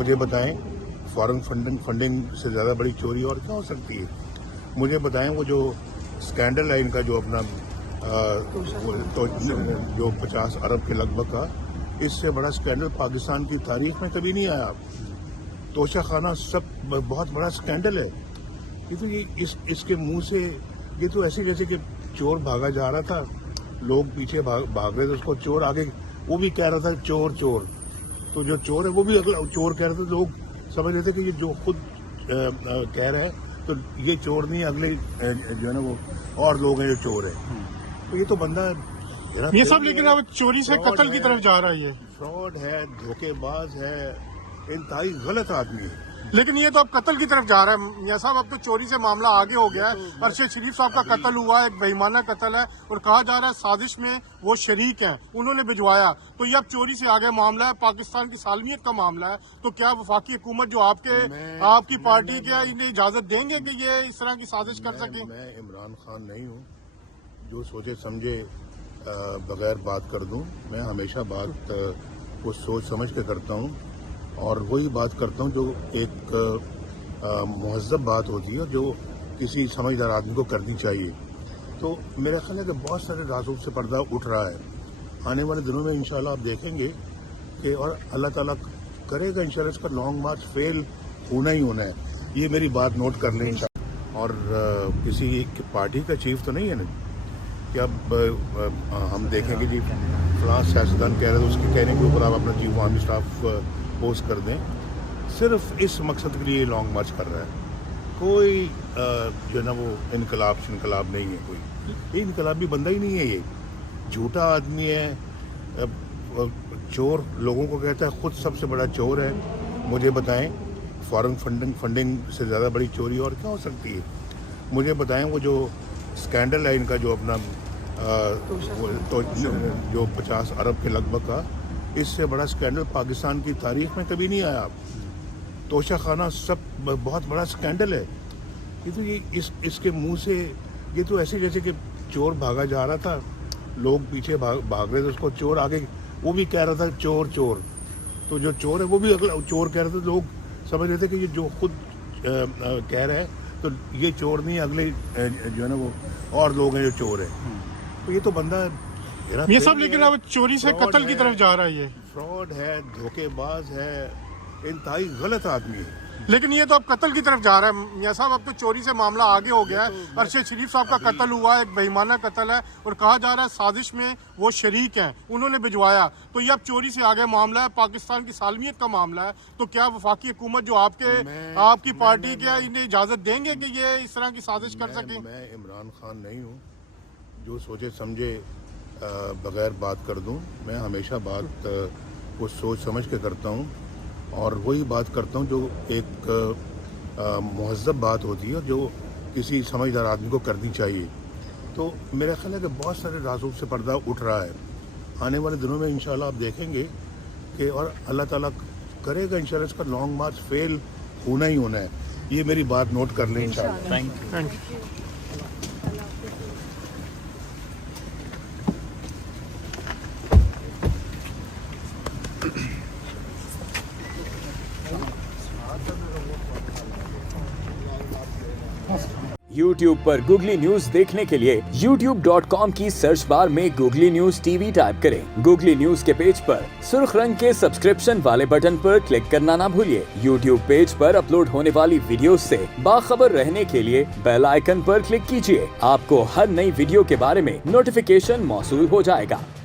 مجھے بتائیں foreign funding سے زیادہ بڑی چوری اور کیا ہو سکتی ہے؟ مجھے بتائیں وہ جو اسکینڈل ہے ان کا جو اپنا جو 50 ارب کے لگ بھگ کا، اس سے بڑا اسکینڈل پاکستان کی تاریخ میں کبھی نہیں آیا۔ توشہ خانہ سب بہت بڑا اسکینڈل ہے۔ یہ تو اس کے منہ سے یہ تو ایسے جیسے کہ چور بھاگا جا رہا تھا، لوگ پیچھے بھاگ رہے تھے، اس کو چور آگے وہ بھی کہہ رہا تھا چور چور، تو جو چور ہے وہ بھی اگلا چور کہہ رہا تھا، لوگ سمجھ رہے تھے کہ یہ جو خود کہہ رہا ہے تو یہ چور نہیں، اگلے جو ہے نا وہ اور لوگ ہیں جو چور ہیں۔ تو یہ تو بندہ یہ سب لیکن اب چوری سے قتل کی طرف جا رہا ہے، یہ فراڈ ہے، دھوکے باز ہے، انتہائی غلط آدمی ہے۔ لیکن یہ تو اب قتل کی طرف جا رہا ہے میاں صاحب، اب تو چوری سے معاملہ آگے ہو گیا ہے۔ ارشد شریف صاحب کا قتل ہوا ہے، ایک بےایمانہ قتل ہے، اور کہا جا رہا ہے سازش میں وہ شریک ہیں، انہوں نے بھجوایا، تو یہ اب چوری سے آگے معاملہ ہے، پاکستان کی سالمیت کا معاملہ ہے۔ تو کیا وفاقی حکومت جو آپ کی پارٹی کے انہیں اجازت دیں گے کہ یہ اس طرح کی سازش کر سکیں؟ میں عمران خان نہیں ہوں جو سوچے سمجھے بغیر بات کر دوں۔ میں ہمیشہ بات کو سوچ سمجھ کے کرتا ہوں، اور وہی بات کرتا ہوں جو ایک مہذب بات ہوتی ہے، جو کسی سمجھدار آدمی کو کرنی چاہیے۔ تو میرا خیال ہے کہ بہت سارے رازوں سے پردہ اٹھ رہا ہے۔ آنے والے دنوں میں انشاءاللہ آپ دیکھیں گے کہ، اور اللہ تعالیٰ کرے گا انشاءاللہ، اس کا لانگ مارچ فیل ہونا ہی ہونا ہے۔ یہ میری بات نوٹ کر لیں انشاءاللہ۔ اور کسی پارٹی کا چیف تو نہیں ہے نا کہ اب ہم دیکھیں گے جی فلاں سیاستدان کہہ رہے تھے، اس کے کہنے کے اوپر آپ اپنا چیف عوامی اسٹاف پوسٹ کر دیں۔ صرف اس مقصد کے لیے لانگ مارچ کر رہا ہے، کوئی جو ہے نا وہ انقلاب نہیں ہے، کوئی یہ انقلابی بندہ ہی نہیں ہے، یہ جھوٹا آدمی ہے، چور لوگوں کو کہتا ہے، خود سب سے بڑا چور ہے۔ مجھے بتائیں فارن فنڈنگ سے زیادہ بڑی چوری اور کیا ہو سکتی ہے؟ مجھے بتائیں وہ جو اسکینڈل ہے ان کا جو اپنا جو 50 ارب کے لگ بھگ کا، اس سے بڑا اسکینڈل پاکستان کی تاریخ میں کبھی نہیں آیا۔ توشہ خانہ سب بہت بڑا اسکینڈل ہے۔ یہ تو اس کے منہ سے یہ تو ایسے جیسے کہ چور بھاگا جا رہا تھا، لوگ پیچھے بھاگ رہے تھے، اس کو چور آگے وہ بھی کہہ رہا تھا چور چور، تو جو چور ہے وہ بھی اگلا چور کہہ رہا تھا، لوگ سمجھ رہے تھے کہ یہ جو خود کہہ رہا ہے تو یہ چور نہیں، اگلے جو ہے نا وہ اور لوگ ہیں جو چور ہیں۔ تو یہ تو بندہ یہ سب لیکن اب چوری سے قتل کی طرف جا رہا ہے، یہ فراڈ ہے، دھوکے باز ہے، انتہائی غلط آدمی ہے۔ لیکن یہ تو اب قتل کی طرف جا رہا ہے میاں صاحب، اب تو چوری سے معاملہ آگے ہو گیا ہے۔ ارشد شریف صاحب کا قتل ہوا ہے، ایک بےایمانہ قتل ہے، اور کہا جا رہا ہے سازش میں وہ شریک ہیں، انہوں نے بھجوایا، تو یہ اب چوری سے آگے معاملہ ہے، پاکستان کی سالمیت کا معاملہ ہے۔ تو کیا وفاقی حکومت جو آپ کی پارٹی کے انہیں اجازت دیں گے کہ یہ اس طرح کی سازش کر سکیں؟ میں عمران خان نہیں ہوں جو سوچے سمجھے بغیر بات کر دوں۔ میں ہمیشہ بات کو سوچ سمجھ کے کرتا ہوں، اور وہی بات کرتا ہوں جو ایک مہذب بات ہوتی ہے، جو کسی سمجھدار آدمی کو کرنی چاہیے۔ تو میرا خیال ہے کہ بہت سارے رازوں سے پردہ اٹھ رہا ہے۔ آنے والے دنوں میں انشاءاللہ آپ دیکھیں گے کہ، اور اللہ تعالیٰ کرے گا انشاءاللہ، اس کا لانگ مارچ فیل ہونا ہی ہونا ہے۔ یہ میری بات نوٹ کر لیں انشاءاللہ۔ Thank you. YouTube per googly news دیکھنے کے لیے youtube.com کی سرچ بار میں googly news T V type کریں۔ گوگلی نیوز کے پیج پر سرخ رنگ کے سبسکرپشن والے بٹن پر کلک کرنا نہ بھولیے۔ YouTube پیج پر اپلوڈ ہونے والی ویڈیوز سے باخبر رہنے کے لیے بیل آئیکن پر کلک کیجیے۔ آپ کو ہر نئی ویڈیو کے بارے میں نوٹیفیکیشن موصول ہو جائے گا۔